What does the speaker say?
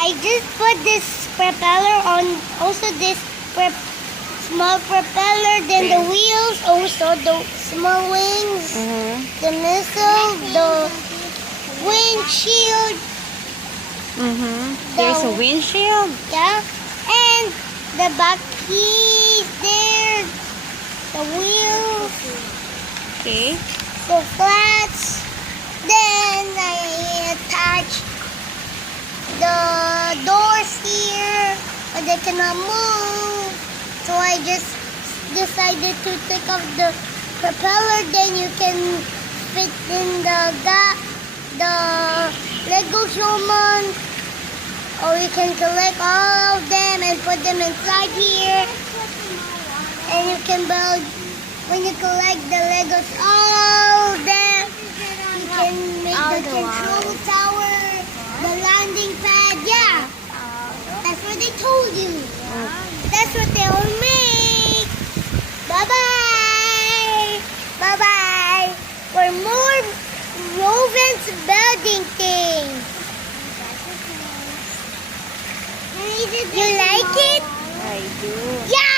I just put this propeller on, also this small propeller, then the wheels, also the small wings, the missile, the windshield. There's a windshield. Yeah, and the back keys there, the wheels, Okay. the flats. Then I attach the doors here, but they cannot move. So I just decided to take off the propeller. Then you can fit in the Lego snowman, or you can collect all of them and put them inside here. And you can build, when you collect the Legos, all of them, you can make the control tower, the landing pad. Yeah, that's what they told you. That's what they all make. Bye-bye. Bye-bye. For more Roven's building things. You like it? I do. Yeah.